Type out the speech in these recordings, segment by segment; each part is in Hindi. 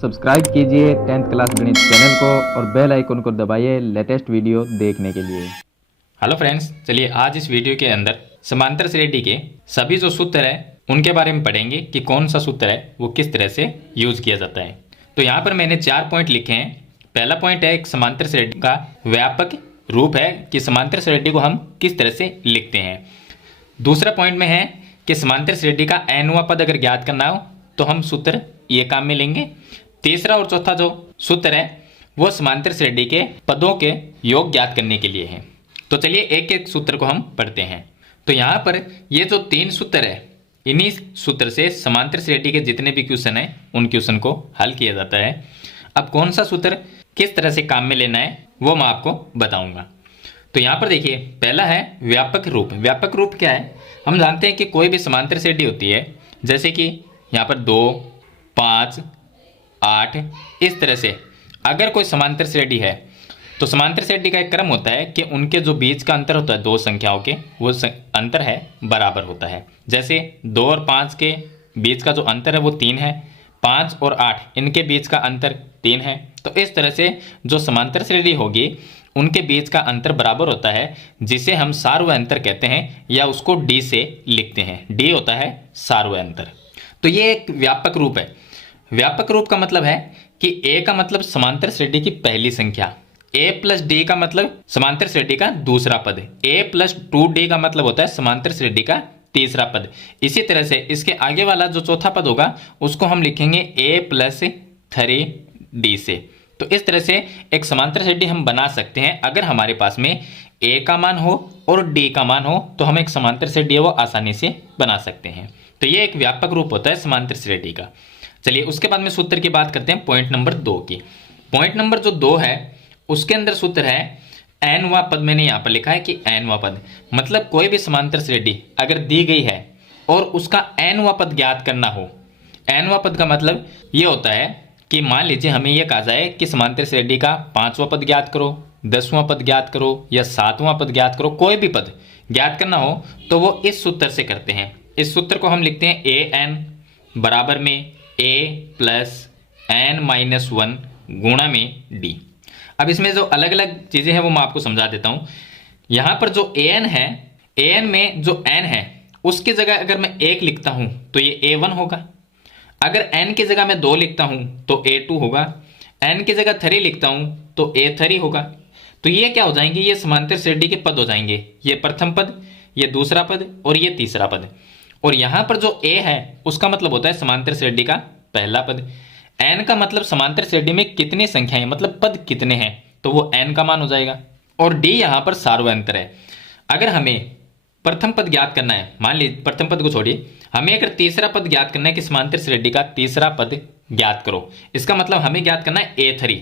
सब्सक्राइब कीजिए 10th क्लास गणित चैनल को और बेल आइकन को दबाइए लेटेस्ट वीडियो देखने के लिए। हेलो फ्रेंड्स, चलिए आज इस वीडियो के अंदर समांतर श्रेणी के सभी जो सूत्र है उनके बारे में पढ़ेंगे कि कौन सा सूत्र है वो किस तरह से यूज किया जाता है। तो यहाँ पर मैंने 4 पॉइंट लिखे हैं। पहला पॉइंट है एक समांतर श्रेणी का व्यापक रूप है कि समांतर श्रेणी को हम किस तरह से लिखते हैं। दूसरा पॉइंट में है कि समांतर श्रेणी का nवां पद अगर ज्ञात करना हो तो हम सूत्र ये काम में लेंगे। तीसरा और चौथा जो सूत्र है वो समांतर श्रेणी के पदों के योग ज्ञात करने के लिए है। तो चलिए एक एक सूत्र को हम पढ़ते हैं। तो यहाँ पर ये जो 3 सूत्र है, इन्हीं सूत्र से समांतर श्रेणी के जितने भी क्वेश्चन है उन क्वेश्चन को हल किया जाता है। अब कौन सा सूत्र किस तरह से काम में लेना है वो मैं आपको बताऊंगा। तो यहाँ पर देखिए, पहला है व्यापक रूप। व्यापक रूप क्या है? हम जानते हैं कि कोई भी समांतर श्रेणी होती है, जैसे कि यहाँ पर 2, 5, 8 इस तरह से अगर कोई समांतर श्रेणी है तो समांतर श्रेणी का एक क्रम होता है कि उनके जो बीच का अंतर होता है दो संख्याओं के, वो अंतर है बराबर होता है। जैसे 2 और 5 के बीच का जो अंतर है वो 3 है, 5 और 8 इनके बीच का अंतर 3 है। तो इस तरह से जो समांतर श्रेणी होगी उनके बीच का अंतर बराबर होता है, जिसे हम सार्वय अंतर कहते हैं या उसको डी से लिखते हैं। डी होता है सार्वय अंतर। तो ये एक व्यापक रूप है। व्यापक रूप का मतलब है कि a का मतलब समांतर श्रेणी की पहली संख्या, a प्लस डी का मतलब समांतर श्रेणी का दूसरा पद, a प्लस 2d का मतलब होता है समांतर श्रेणी का तीसरा पद। इसी तरह से इसके आगे वाला जो चौथा पद होगा उसको हम लिखेंगे a प्लस 3d से। तो इस तरह से एक समांतर श्रेणी हम बना सकते हैं। अगर हमारे पास में a का मान हो और d का मान हो तो हम एक समांतर श्रेणी वो आसानी से बना सकते हैं। तो ये एक व्यापक रूप होता है समांतर श्रेणी का। चलिए उसके बाद में सूत्र की बात करते हैं पॉइंट नंबर 2 की। पॉइंट नंबर जो 2 है उसके अंदर सूत्र है nवां पद। मैंने यहाँ पर लिखा है कि nवां पद मतलब कोई भी समांतर श्रेणी अगर दी गई है और उसका nवां पद ज्ञात करना हो। nवां पद का मतलब ये होता है कि मान लीजिए हमें यह कहा जाए कि समांतर श्रेणी का 5वां पद ज्ञात करो, 10वां पद ज्ञात करो या 7वां पद ज्ञात करो, कोई भी पद ज्ञात करना हो तो वो इस सूत्र से करते हैं। इस सूत्र को हम लिखते हैं an बराबर में a प्लस n-1 गुणा में d। अब इसमें जो अलग अलग चीज़ें हैं वो मैं आपको समझा देता हूँ। यहाँ पर जो an है, an में जो n है उसकी जगह अगर मैं 1 लिखता हूँ तो ये a1 होगा। अगर n की जगह मैं 2 लिखता हूँ तो a2 होगा। n की जगह 3 लिखता हूँ तो a3 होगा। तो ये क्या हो जाएंगे? ये समांतर श्रेणी के पद हो जाएंगे। ये प्रथम पद, ये दूसरा पद और ये तीसरा पद। और यहाँ पर जो a है उसका मतलब होता है समांतर श्रेणी का पहला पद। n का मतलब समांतर श्रेणी में कितनी संख्याएं मतलब पद कितने हैं, तो वो n का मान हो जाएगा। और d यहाँ पर सार्वय अंतर है। अगर हमें प्रथम पद ज्ञात करना है, मान लीजिए प्रथम पद को छोड़िए, हमें अगर तीसरा पद ज्ञात करना है कि समांतर श्रेणी का तीसरा पद ज्ञात करो, इसका मतलब हमें ज्ञात करना है a3।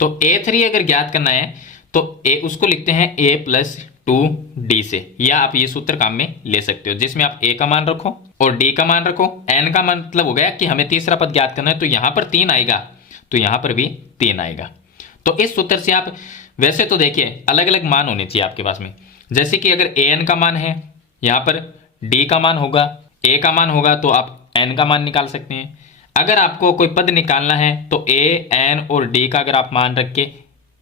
तो a3 अगर ज्ञात करना है तो उसको लिखते हैं a प्लस 2d से, या आप ये सूत्र काम में ले सकते हो जिसमें आप a का मान रखो और d का मान रखो। n का मतलब हो गया कि हमें तीसरा पद ज्ञात करना है, तो यहाँ पर 3 आएगा तो यहाँ पर भी 3 आएगा। तो इस सूत्र से आप वैसे तो देखिए अलग अलग मान होने चाहिए आपके पास में। जैसे कि अगर an का मान है, यहाँ पर d का मान होगा, a का मान होगा तो आप n का मान निकाल सकते हैं। अगर आपको कोई पद निकालना है तो a, n और d का अगर आप मान रख के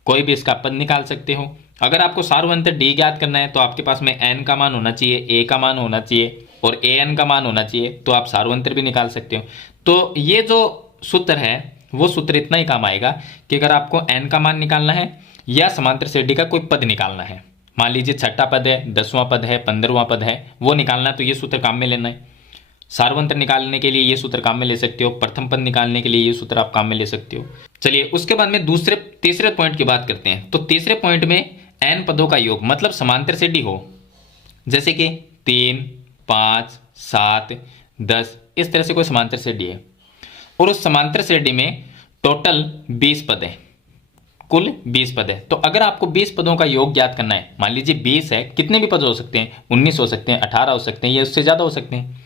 कोई भी इसका पद निकाल सकते हो। अगर आपको सार्वय अंतर d ज्ञात करना है तो आपके पास में n का मान होना चाहिए, a का मान होना चाहिए और an का मान होना चाहिए, तो आप सार्वय अंतर भी निकाल सकते हो। तो ये जो सूत्र है वो सूत्र इतना ही काम आएगा कि अगर आपको n का मान निकालना है या समांतर श्रेणी का कोई पद निकालना है, मान लीजिए छठा पद है, 10वां पद है, 15वां पद है, वो निकालना है तो ये सूत्र काम में लेना है। सार्वय अंतर निकालने के लिए ये सूत्र काम में ले सकते हो, प्रथम पद निकालने के लिए ये सूत्र आप काम में ले सकते हो। चलिए उसके बाद में तीसरे पॉइंट की बात करते हैं। तो तीसरे पॉइंट में n पदों का योग मतलब समांतर श्रेणी हो, जैसे कि 3, 5, 7, 10 इस तरह से कोई समांतर श्रेणी है और उस समांतर श्रेणी में टोटल 20 पद है, कुल 20 पद है। तो अगर आपको 20 पदों का योग ज्ञात करना है, मान लीजिए 20 है, कितने भी पद हो सकते हैं, 19 हो सकते हैं, 18 हो सकते हैं या उससे ज़्यादा हो सकते हैं,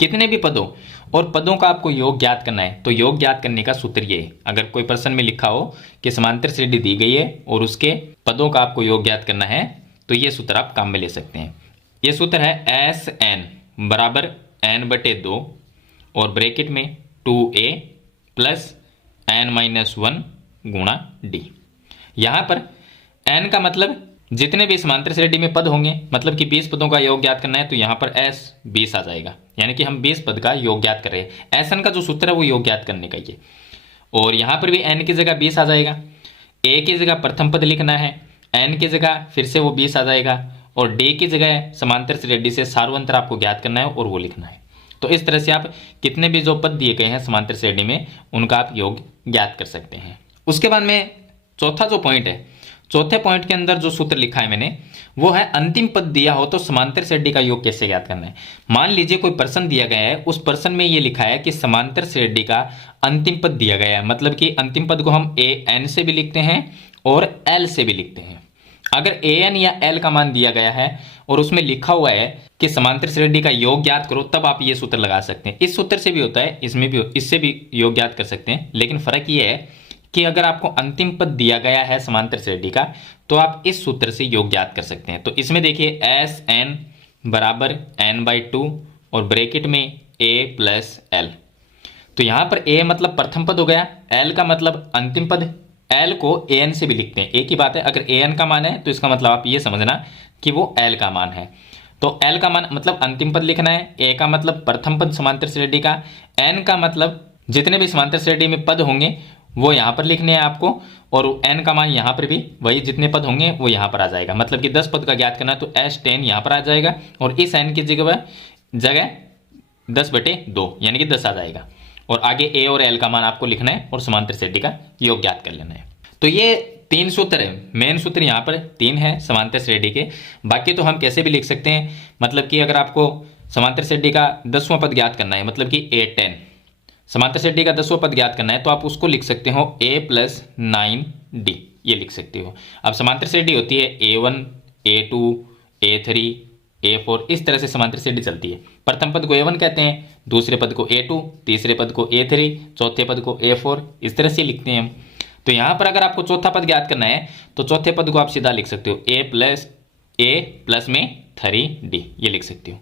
कितने भी पदों और पदों का आपको योग ज्ञात करना है। तो योग ज्ञात करने का सूत्र ये है, अगर कोई प्रश्न में लिखा हो कि समांतर श्रेणी दी गई है और उसके पदों का आपको योग ज्ञात करना है तो ये सूत्र आप काम में ले सकते हैं। ये सूत्र है Sn बराबर n/2 और ब्रैकेट में 2a प्लस n-1 गुणा d। यहाँ पर n का मतलब जितने भी समांतर श्रेणी में पद होंगे, मतलब कि 20 पदों का योग ज्ञात करना है, तो यहाँ पर s 20 आ जाएगा, यानी कि हम 20 पद का योग ज्ञात कर रहे हैं। Sn का जो सूत्र है वो योग ज्ञात करने का ये, और यहाँ पर भी n की जगह 20 आ जाएगा। a की जगह प्रथम पद लिखना है, n की जगह फिर से वो 20 आ जाएगा, और d की जगह समांतर श्रेणी से सार्वंतर आपको ज्ञात करना है और वो लिखना है। तो इस तरह से आप कितने भी जो पद दिए गए हैं समांतर श्रेणी में उनका आप योग ज्ञात कर सकते हैं। उसके बाद में चौथा जो पॉइंट है, चौथे पॉइंट के अंदर जो सूत्र लिखा है मैंने वो है अंतिम पद दिया हो तो समांतर श्रेणी का योग कैसे ज्ञात करना है। मान लीजिए कोई प्रश्न दिया गया है, उस प्रश्न में ये लिखा है कि समांतर श्रेणी का अंतिम पद दिया गया है, मतलब कि अंतिम पद को हम an से भी लिखते हैं और l से भी लिखते हैं। अगर an या l का मान दिया गया है और उसमें लिखा हुआ है कि समांतर श्रेणी का योग ज्ञात करो, तब आप ये सूत्र लगा सकते हैं। इस सूत्र से भी होता है, इसमें भी, इससे भी योग ज्ञात कर सकते हैं, लेकिन फर्क ये है कि अगर आपको अंतिम पद दिया गया है समांतर श्रेणी का तो आप इस सूत्र से योग ज्ञात कर सकते हैं। तो इसमें देखिए Sn बराबर n/2 और ब्रैकेट में a प्लस l। तो यहाँ पर a मतलब प्रथम पद हो गया, l का मतलब अंतिम पद। l को an से भी लिखते हैं, एक ही बात है। अगर an का मान है तो इसका मतलब आप ये समझना कि वो l का मान है। तो l का मान मतलब अंतिम पद लिखना है, a का मतलब प्रथम पद समांतर श्रेणी का, n का मतलब जितने भी समांतर श्रेणी में पद होंगे वो यहाँ पर लिखने हैं आपको, और n का मान यहाँ पर भी वही जितने पद होंगे वो यहाँ पर आ जाएगा। मतलब कि 10 पद का ज्ञात करना तो S10 यहाँ पर आ जाएगा, और इस n की जगह 10/2 यानी कि 10 आ जाएगा, और आगे a और l का मान आपको लिखना है और समांतर श्रेणी का योग ज्ञात कर लेना है। तो ये 3 सूत्र है, मेन सूत्र यहाँ पर 3 है समांतर श्रेणी के। बाकी तो हम कैसे भी लिख सकते हैं, मतलब कि अगर आपको समांतर श्रेणी का 10वां पद ज्ञात करना है, मतलब कि A10 समांतर श्रेणी का 10वां पद ज्ञात करना है, तो आप उसको लिख सकते हो a + 9d, ये लिख सकते हो। अब समांतर श्रेणी होती है a1 a2 a3 a4, इस तरह से समांतर श्रेणी चलती है। प्रथम पद को a1 कहते हैं, दूसरे पद को a2, तीसरे पद को a3, चौथे पद को a4, इस तरह से लिखते हैं हम। तो यहाँ पर अगर आपको चौथा पद ज्ञात करना है तो चौथे पद को आप सीधा लिख सकते हो a+ में 3d, ये लिख सकते हो।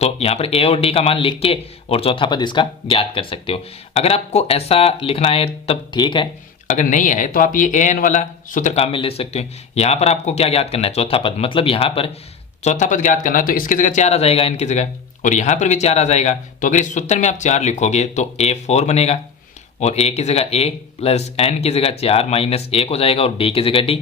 तो यहाँ पर a और d का मान लिख के और चौथा पद इसका ज्ञात कर सकते हो। अगर आपको ऐसा लिखना है तब ठीक है, अगर नहीं है तो आप ये an वाला सूत्र काम में ले सकते हो। यहाँ पर आपको क्या ज्ञात करना है, चौथा पद, मतलब यहाँ पर चौथा पद ज्ञात करना है तो इसकी जगह 4 आ जाएगा n की जगह, और यहाँ पर भी 4 आ जाएगा। तो अगर इस सूत्र में आप 4 लिखोगे तो a4 बनेगा, और a की जगह a प्लस n की जगह 4 माइनस 1 हो जाएगा, और d की जगह d,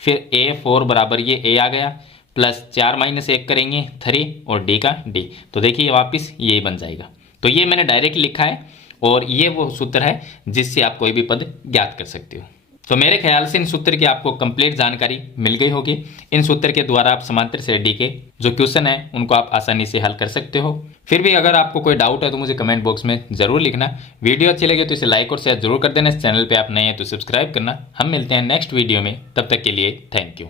फिर a4 बराबर ये a आ गया, प्लस 4 माइनस 1 करेंगे 3, और d का d। तो देखिए वापस ये बन जाएगा। तो ये मैंने डायरेक्ट लिखा है, और ये वो सूत्र है जिससे आप कोई भी पद ज्ञात कर सकते हो। तो मेरे ख्याल से इन सूत्र की आपको कंप्लीट जानकारी मिल गई होगी। इन सूत्र के द्वारा आप समांतर श्रेणी के जो क्वेश्चन है उनको आप आसानी से हल कर सकते हो। फिर भी अगर आपको कोई डाउट है तो मुझे कमेंट बॉक्स में जरूर लिखना। वीडियो अच्छी लगे तो इसे लाइक और शेयर जरूर कर देना। इस चैनल पे आप नए हैं तो सब्सक्राइब करना। हम मिलते हैं नेक्स्ट वीडियो में, तब तक के लिए थैंक यू।